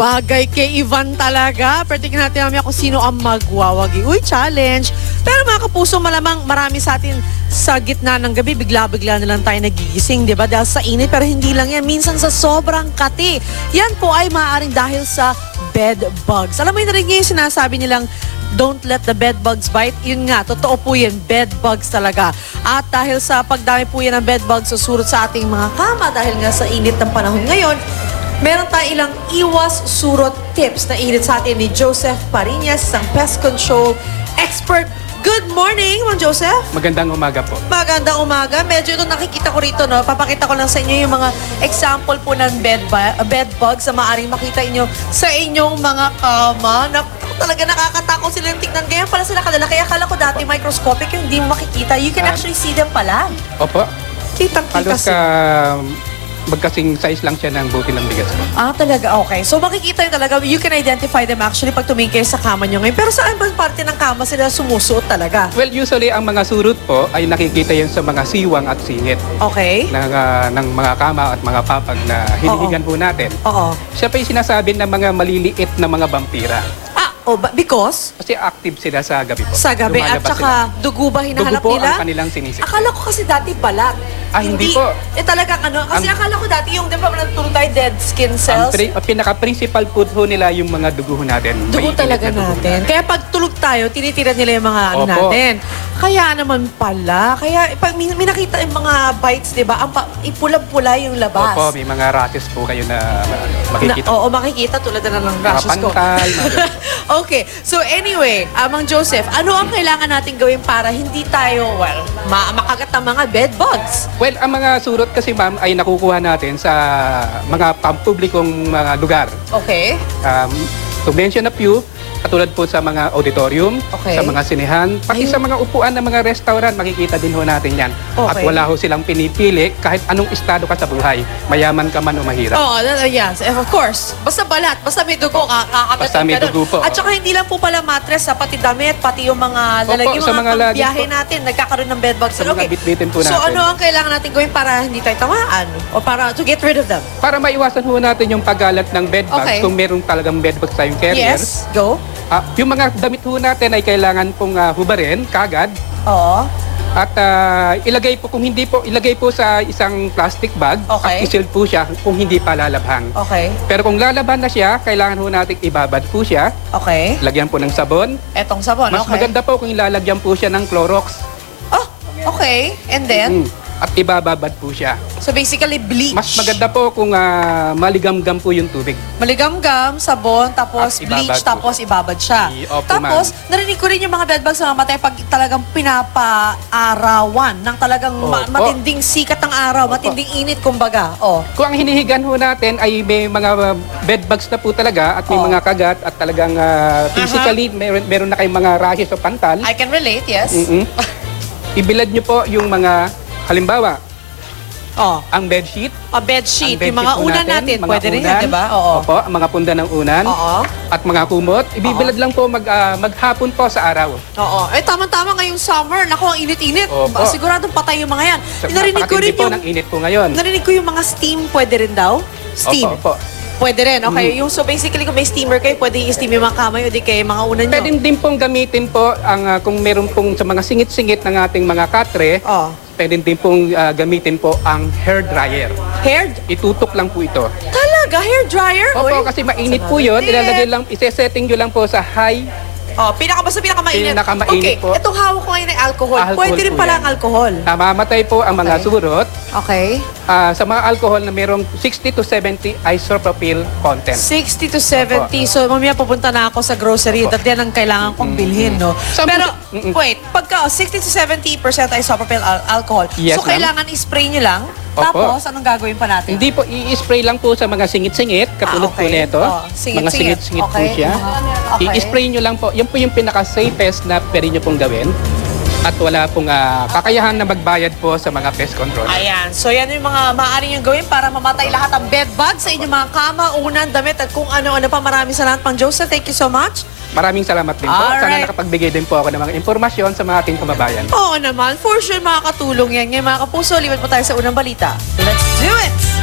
Bagay kay Ivan talaga. Pero tingnan natin namin kung sino ang magwawagi. Uy, challenge. Pero mga kapuso, malamang marami sa atin sa gitna ng gabi, bigla-bigla na lang tayo nagigising, di ba? Dahil sa init, pero hindi lang yan. Minsan sa sobrang kati. Yan po ay maaaring dahil sa bed bugs. Alam mo yun rin yung sinasabi nilang Don't let the bed bugs bite. Yun nga, totoo po yan, bed bugs talaga. At dahil sa pagdami po yan ng bed bugs susurot sa ating mga kama dahil nga sa init ng panahon ngayon, meron tayong ilang iwas surot tips na init sa atin ni Joseph Parinas, isang pest control expert. Good morning, Mang Joseph. Magandang umaga po. Magandang umaga. Medyo ito nakikita ko rito, no? Papakita ko lang sa inyo yung mga example po ng bed, uh, bed bugs na maaaring makita inyo sa inyong mga kama. Na talaga nakakatakot silang tignan. Kaya pala sila kadala. Kaya akala ko dati microscopic yung hindi mo makikita. You can Ah. actually see them pala. Opo, Kitang-kita halos ka magkasing size lang siya ng buti ng bigas po. Ah, talaga? Okay. So makikita yun talaga, you can identify them actually pag tumingin kayo sa kama nyo ngayon. Pero saan ba parte ng kama sila sumusuot talaga? Well, usually ang mga surut po ay nakikita yan sa mga siwang at singit Okay? ng, ah, ng mga kama at mga papag na hinihigan po natin. Oo. Siya pa yung sinasabi ng mga maliliit na mga vampira. Ah, oh, ba- because? Kasi active sila sa gabi po. Sa gabi at Lumalabas saka dugo ba hinahanap Dugo po nila? ang kanilang sinisip. Akala ko kasi dati balat. Ah, hindi po. Eh talagang ano, kasi Ang- akala ko dati yung, di ba, natuturo tayo dead skin Ang cells. pri- pinaka-principal food ho nila yung mga dugo ho natin. Dugo Maiinit talaga na dugo natin. Kaya pag tulog tayo, tinitira nila yung mga ano Opo. natin. Kaya naman pala. Kaya pag may, may nakita yung mga bites, di ba, ang pa, ipula-pula yung labas. Opo, may mga rashes po kayo na Na, makikita. oo, makikita tulad na ng mga rashes ko. pantay, mga ganun. okay. So anyway, Amang Joseph, ano ang kailangan natin gawin para hindi tayo, well, ma makagat ng mga bed bugs? Well, ang mga surot kasi ma'am ay nakukuha natin sa mga pampublikong mga lugar. Okay? Um, to mention a few, katulad po sa mga auditorium, Okay. sa mga sinehan, pati Ay. sa mga upuan ng mga restaurant, makikita din ho natin yan. At Okay. wala ho silang pinipili kahit anong estado ka sa buhay, mayaman ka man o mahirap. Oo, oh, yes, of course. Basta balat, basta may dugo, ka- kakagatin Basta may dugo po. At saka hindi lang po pala mattress, ha, pati damit, pati yung mga Opo, lalagyan, sa mga, mga lagi biyahe po. natin, nagkakaroon ng bed bugs. Sa mga bitbitin po So natin. ano ang kailangan natin gawin para hindi tayo tamaan? O para to get rid of them? Para maiwasan ho natin yung paggalat ng bedbugs, Okay. kung meron talagang bedbugs tayong carriers, Yes, go. Ah, yung mga damit ho natin ay kailangan pong ah, hubarin kagad Oo. at ah, ilagay po kung hindi po ilagay po sa isang plastic bag Okay. at isil po siya kung hindi pa lalabhang. Okay. Pero kung lalaban na siya, kailangan ho natin ibabad po siya, Okay. lagyan po ng sabon. Etong sabon, Mas okay. maganda po kung ilalagyan po siya ng Clorox Oh, okay. And then, Mm. at ibababad po siya. So basically bleach. Mas maganda po kung ah, maligam-gam po yung tubig. Maligam-gam, sabon, tapos At ibabad bleach, po. tapos ibabad siya. I- opo, tapos, narinig ko rin yung mga bedbugs na mamatay pag talagang pinapaarawan ng talagang ma- Opo. matinding sikat ng araw, Opo. matinding init, kumbaga. Oh. Kung ang hinihigan ho natin ay may mga uh, bed bugs na po talaga at may Oh. mga kagat at talagang uh, physically meron, meron na kayong mga rashes o pantal, I can relate, yes. mm ibilad nyo po yung mga, halimbawa, Oh. ang bed sheet. A bed sheet, ang bed yung mga po unan natin, mga pwede rin yan, unan. di ba? Oo. Opo, ang mga punda ng unan. Oo. At mga kumot. Ibibilad lang po mag, ah, maghapon po sa araw. Oo. Eh, tama-tama ngayong summer. Naku, ang init-init. Opo. Siguradong patay yung mga yan. So, Narinig ko rin napakatindi po yung... ng init po ngayon. Narinig ko yung mga steam, pwede rin daw? Steam. Opo, opo. Pwede rin, okay. Mm. Yung, so basically, kung may steamer kayo, pwede i-steam yung mga kamay o di kayo mga unan nyo. Pwede din pong gamitin po ang ah, kung meron pong sa mga singit-singit ng ating mga katre, Oh. Pwede din pong ah, gamitin po ang hair dryer. Hair? Itutok lang po ito. Talaga? Hair dryer? Opo, kasi mainit po yun. Ilalagay lang, isesetting nyo lang po sa high. Oh, pinaka, basta pinakamainit. Pinakamainit okay, po. itong hawak ko ngayon ay alcohol. Alcohol Pwede rin po pala yan. ang alcohol. Namamatay po ang mga Okay. surot. Okay. Ah, sa mga alcohol na merong 60 to 70 isopropyl content. 60 to 70. So, mamaya pupunta na ako sa grocery. Opo. At yan ang kailangan kong bilhin, no? Sa- Pero, Mm-mm. wait. Pagka oh, 60 to 70% isopropyl al- alcohol. Yes, so, ma'am. kailangan i-spray nyo lang. Opo. Tapos, anong gagawin pa natin? Hindi po, i-spray lang po sa mga singit-singit, katulad Ah, po okay. nito. Oh, singit-singit. Mga singit-singit po Okay. siya. Okay. I-spray nyo lang po. Yan po yung pinaka-safest na pwede nyo pong gawin. At wala pong ah, kakayahan na magbayad po sa mga pest control. Ayan. So, yan yung mga maaari nyo gawin para mamatay lahat ang bed bugs sa inyong mga kama, unan, damit, at kung ano-ano pa. Maraming salamat pang Joseph. Thank you so much. Maraming salamat din po. Alright. Sana nakapagbigay din po ako ng mga impormasyon sa mga ating kababayan. Oo naman. For sure, makakatulong yan. Ngayon, mga kapuso, lipat po tayo sa unang balita. Let's do it!